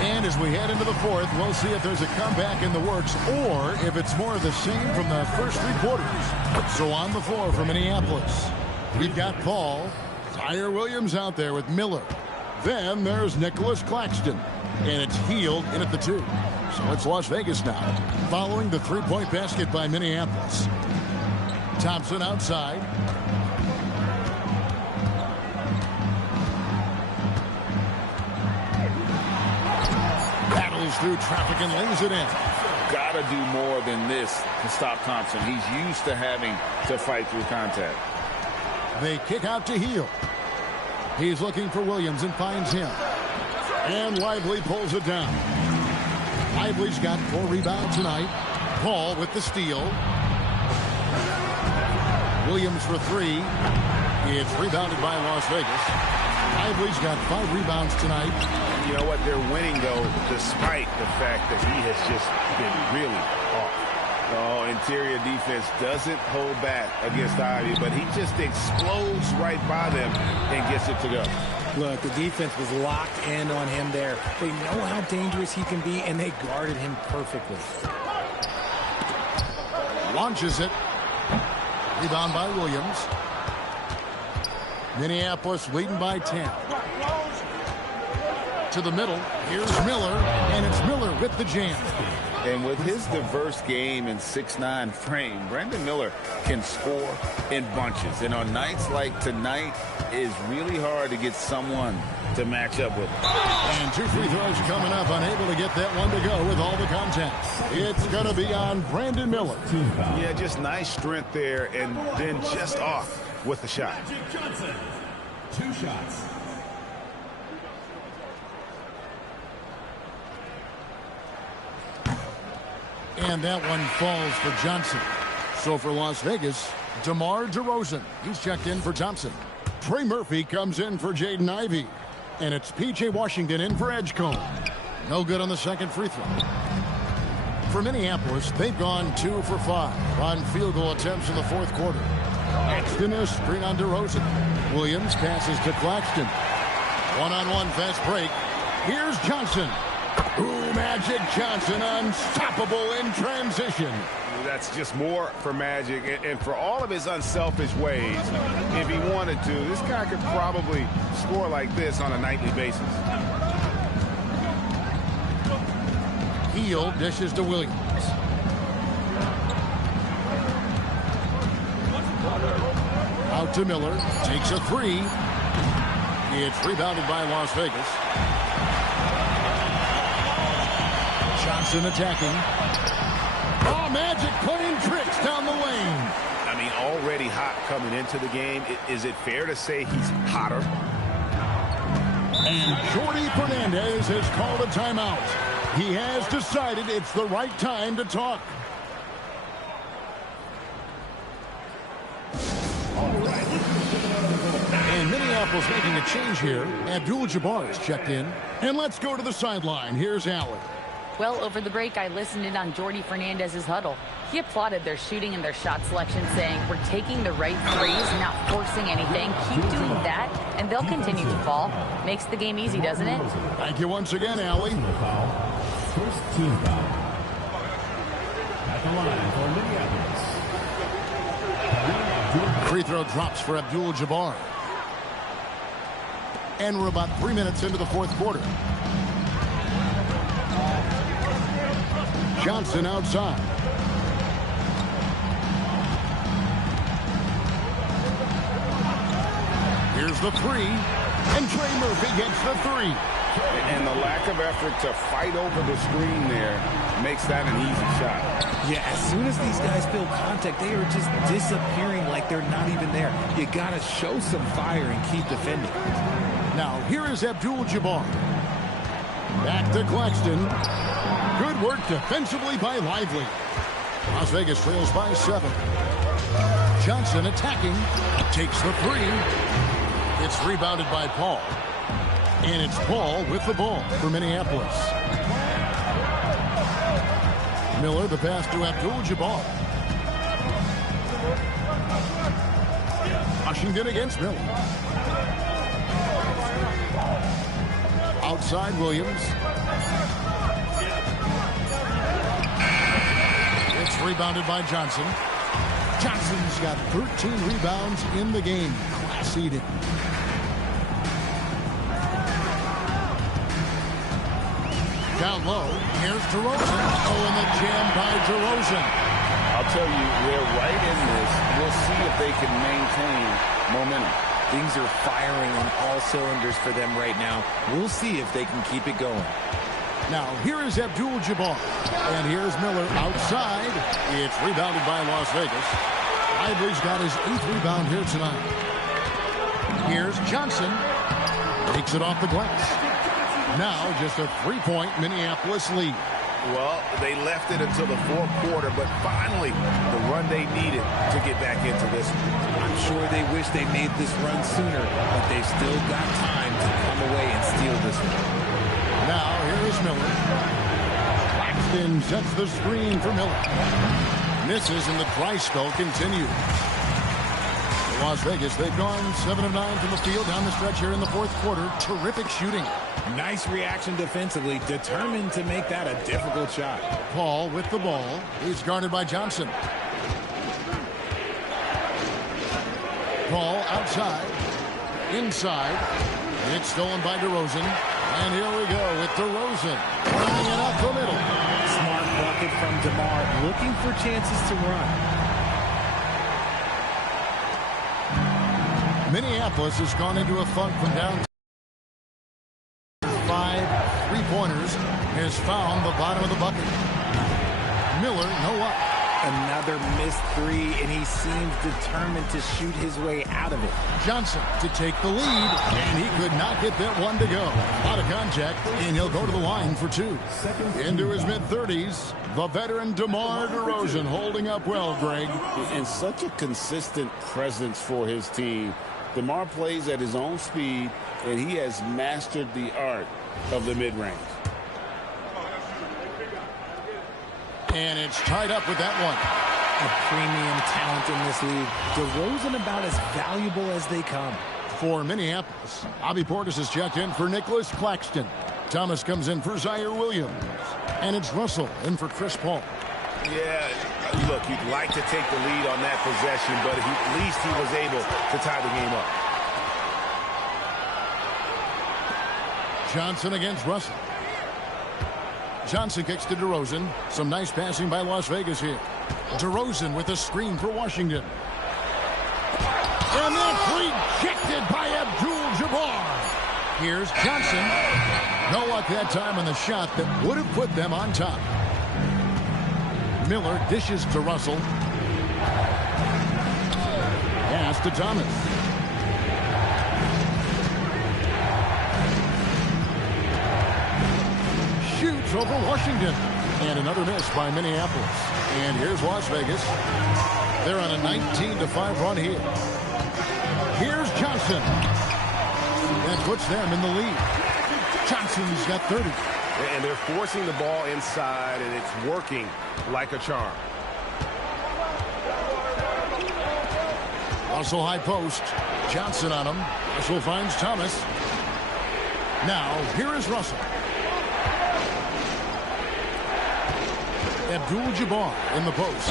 And as we head into the fourth, we'll see if there's a comeback in the works or if it's more of the same from the first three quarters. So on the floor for Minneapolis, we've got Paul. Zaire Williams out there with Miller. Then there's Nicholas Claxton. And it's Healed in at the 2. So it's Las Vegas now, following the three-point basket by Minneapolis. Thompson outside. Battles through traffic and lays it in. Gotta do more than this to stop Thompson. He's used to having to fight through contact. They kick out to Heal. He's looking for Williams and finds him. And Lively pulls it down. Lively's got 4 rebounds tonight. Paul with the steal. Williams for 3. It's rebounded by Las Vegas. Lively's got 5 rebounds tonight. You know what? They're winning, though, despite the fact that he has just been really off. Oh, interior defense doesn't hold back against Ivy, but he just explodes right by them and gets it to go. Look, the defense was locked in on him there. They know how dangerous he can be, and they guarded him perfectly. Launches it. Rebound by Williams. Minneapolis leading by 10. To the middle. Here's Miller, and it's Miller with the jam. And with his diverse game and 6'9" frame, Brandon Miller can score in bunches. And on nights like tonight, it's really hard to get someone to match up with him. And 2 free throws coming up, unable to get that one to go with all the contact. It's going to be on Brandon Miller. Yeah, just nice strength there, and then just off with the shot. Johnson, 2 shots. And that one falls for Johnson. So for Las Vegas, DeMar DeRozan. He's checked in for Thompson. Trey Murphy comes in for Jaden Ivey. And it's P.J. Washington in for Edgecombe. No good on the second free throw. For Minneapolis, they've gone 2 for 5 on field goal attempts in the fourth quarter. Exton is screen on DeRozan. Williams passes to Claxton. One-on-one fast break. Here's Johnson. Ooh, Magic Johnson, unstoppable in transition. That's just more for Magic, and for all of his unselfish ways, if he wanted to, this guy could probably score like this on a nightly basis. Heel dishes to Williams. Out to Miller, takes a 3. It's rebounded by Las Vegas. Johnson attacking. Oh, Magic playing tricks down the lane. I mean, already hot coming into the game. Is it fair to say he's hotter? And Jordi Fernandez has called a timeout. He has decided it's the right time to talk. And Minneapolis making a change here. Abdul Jabbar is checked in. And let's go to the sideline. Here's Allen. Well, over the break, I listened in on Jordi Fernandez's huddle. He applauded their shooting and their shot selection, saying, we're taking the right threes, not forcing anything. Keep doing that, and they'll continue to fall. Makes the game easy, doesn't it? Thank you once again, Allie. First team foul. At the line for Minneapolis. Free throw drops for Abdul Jabbar. And we're about 3 minutes into the fourth quarter. Johnson outside. Here's the 3. And Trey Murphy gets the 3. And the lack of effort to fight over the screen there makes that an easy shot. Yeah, as soon as these guys feel contact, they are just disappearing like they're not even there. You got to show some fire and keep defending. Now, here is Abdul Jabbar. Back to Claxton. Good work defensively by Lively. Las Vegas trails by 7. Johnson attacking. Takes the 3. It's rebounded by Paul. And it's Paul with the ball for Minneapolis. Miller, the pass to Abdul Jabbar. Washington against Miller. Outside Williams. It's rebounded by Johnson. Johnson's got 13 rebounds in the game. Class eating. Down low, here's DeRozan. Oh, and the jam by DeRozan. I'll tell you, they're right in this. We'll see if they can maintain momentum. Things are firing on all cylinders for them right now. We'll see if they can keep it going. Now, here is Abdul Jabbar. And here's Miller outside. It's rebounded by Las Vegas. Lively's got his 8th rebound here tonight. Here's Johnson. Takes it off the glass. Now, just a 3-point Minneapolis lead. Well, they left it until the fourth quarter, but finally, the run they needed to get back into this one. I'm sure they wish they made this run sooner, but they've still got time to come away and steal this one. Now, here is Miller. Claxton sets the screen for Miller. Misses, and the dry spell continues. Las Vegas, they've gone 7 of 9 from the field down the stretch here in the fourth quarter. Terrific shooting. Nice reaction defensively, determined to make that a difficult shot. Paul with the ball. He's guarded by Johnson. Paul outside. Inside. It's stolen by DeRozan. And here we go with DeRozan. Running it up the middle. Smart bucket from DeMar, looking for chances to run. Minneapolis has gone into a funk from down 5 3-pointers. Has found the bottom of the bucket. Miller, no up. Another missed three, and he seems determined to shoot his way out of it. Johnson to take the lead, and he could not get that one to go. Out of contact, and he'll go to the line for 2. Into his mid-30s, the veteran DeMar DeRozan holding up well, Greg. And such a consistent presence for his team. DeMar plays at his own speed, and he has mastered the art of the mid-range. And it's tied up with that one. A premium talent in this league. DeRozan about as valuable as they come. For Minneapolis, Bobby Portis is checked in for Nicholas Claxton. Thomas comes in for Zaire Williams. And it's Russell in for Chris Paul. Yeah, look, you'd like to take the lead on that possession, but at least he was able to tie the game up. Johnson against Russell. Johnson kicks to DeRozan. Some nice passing by Las Vegas here. DeRozan with a screen for Washington. And that's rejected by Abdul Jabbar. Here's Johnson. No luck that time on the shot that would have put them on top. Miller dishes to Russell. Pass to Thomas. Shoots over Washington. And another miss by Minneapolis. And here's Las Vegas. They're on a 19-5 run here. Here's Johnson. That puts them in the lead. Johnson's got 30. And they're forcing the ball inside, and it's working like a charm. Russell high post. Johnson on him. Russell finds Thomas. Now, here is Russell. Abdul Jabbar in the post.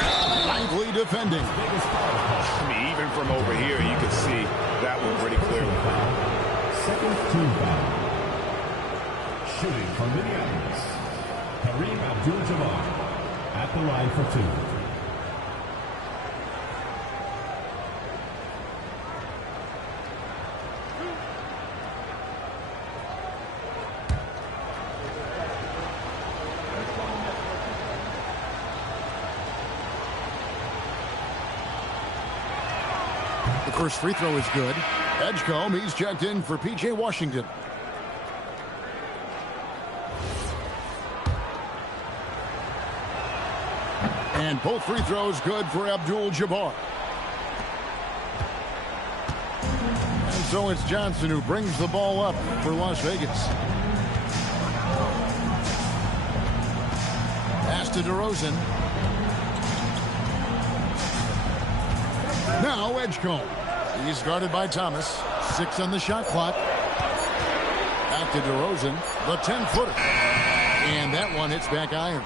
Lively defending. I mean, even from over here, you can see that one pretty clearly. Second team foul. Shooting from Minneapolis, Kareem Abdul Jabbar at the line for 2. The first free throw is good. Edgecombe, he's checked in for P.J. Washington. And both free throws good for Abdul Jabbar. And so it's Johnson who brings the ball up for Las Vegas. Pass to DeRozan. Now Edgecombe. He's guarded by Thomas. 6 on the shot clock. Back to DeRozan. The 10-footer. And that one hits back iron.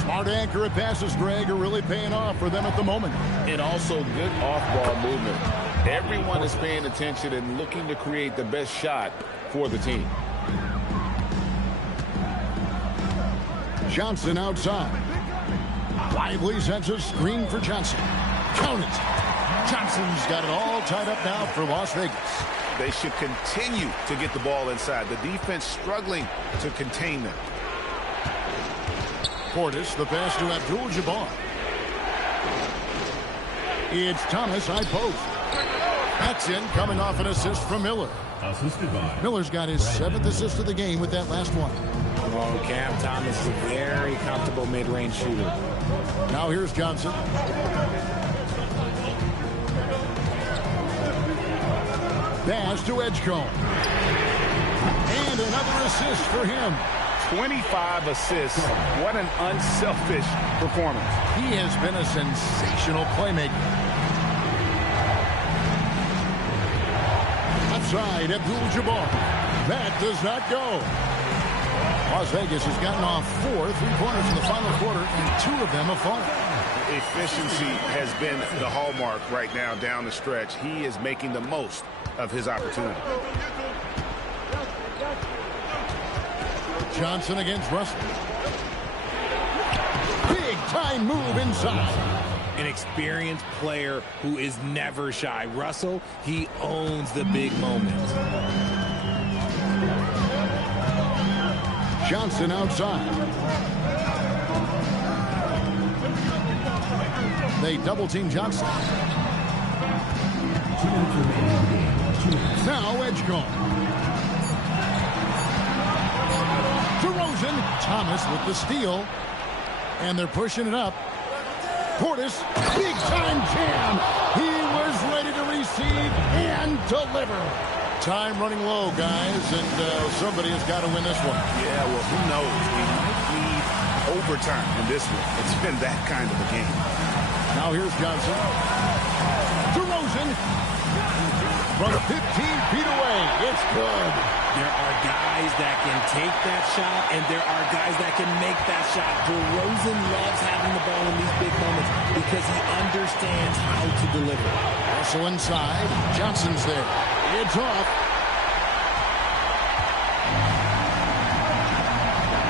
Smart accurate passes, Greg, are really paying off for them at the moment. And also good off-ball movement. Everyone is paying attention and looking to create the best shot for the team. Johnson outside. Lively sets a screen for Johnson. Count it. Johnson's got it all tied up now for Las Vegas. They should continue to get the ball inside. The defense struggling to contain them. Portis, the pass to Abdul Jabbar. It's Thomas, high post. That's in, coming off an assist from Miller. Assisted by Miller's got his 7th assist of the game with that last one. Oh, Cam Thomas is a very comfortable mid-range shooter. Now here's Johnson. Pass to Edgecombe. And another assist for him. 25 assists. What an unselfish performance. He has been a sensational playmaker. outside, Abdul Jabbar. That does not go. Las Vegas has gotten off 4 3-pointers in the final quarter, and 2 of them have fallen. Efficiency has been the hallmark right now down the stretch. He is making the most of his opportunity. Johnson against Russell. Big time move inside. An experienced player who is never shy. Russell, he owns the big moments. Johnson outside. They double team Johnson. Now Edgecombe. DeRozan. Thomas with the steal. And they're pushing it up. Portis, big time jam. He was ready to receive and deliver. Time running low, guys, and somebody has got to win this one. Yeah, well, who knows? We might need overtime in this one. It's been that kind of a game. Now here's Johnson. DeRozan from 15 feet away. It's good. There are guys that can take that shot, and there are guys that can make that shot. DeRozan loves having the ball in these big moments because he understands how to deliver. Russell inside. Johnson's there. It's off.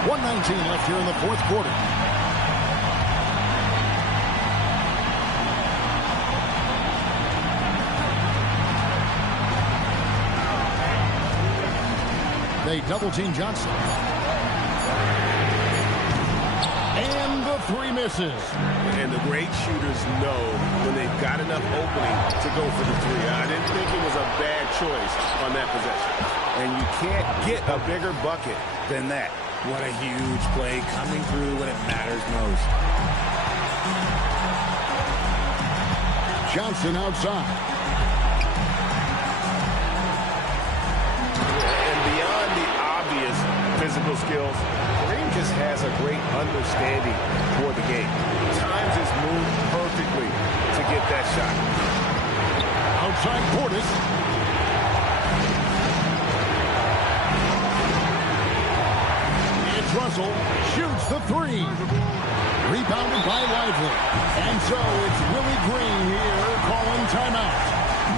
1:19 left here in the fourth quarter. They double team Johnson. And the 3 misses. And the great shooters know when they've got enough opening to go for the 3. I didn't think it was a bad choice on that possession. And you can't get a bigger bucket than that. What a huge play coming through when it matters most. Johnson outside. Physical skills. Kareem just has a great understanding for the game. Times his move perfectly to get that shot. Outside Portis. It's Russell. Shoots the 3. Rebounded by Lively. And so it's Willie Green here calling timeout.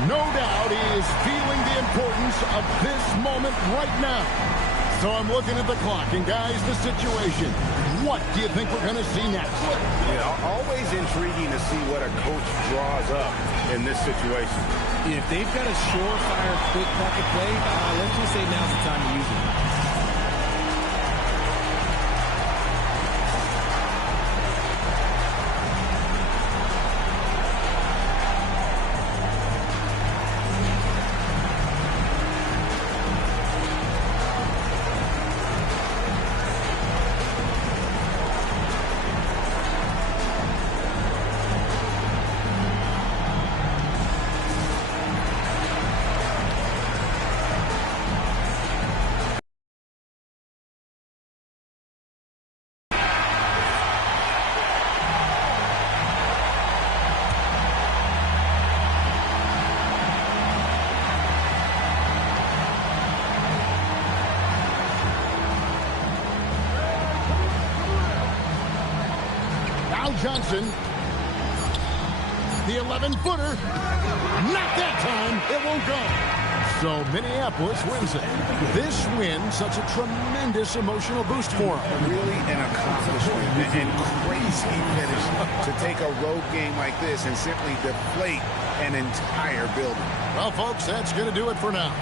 No doubt he is feeling the importance of this moment right now. So I'm looking at the clock, and guys, the situation. What do you think we're going to see next? Yeah, always intriguing to see what a coach draws up in this situation. If they've got a surefire, quick bucket play, let's just say now's the time to use it. Johnson, the 11-footer, not that time, it won't go. So Minneapolis wins it. This win, such a tremendous emotional boost for them. Really an accomplishment and crazy finish to take a road game like this and simply deflate an entire building. Well, folks, that's going to do it for now.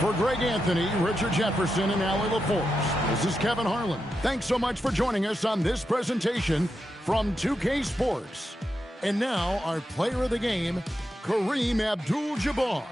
For Greg Anthony, Richard Jefferson, and Allie LaForce, this is Kevin Harlan. Thanks so much for joining us on this presentation from 2K Sports. And now, our player of the game, Kareem Abdul Jabbar.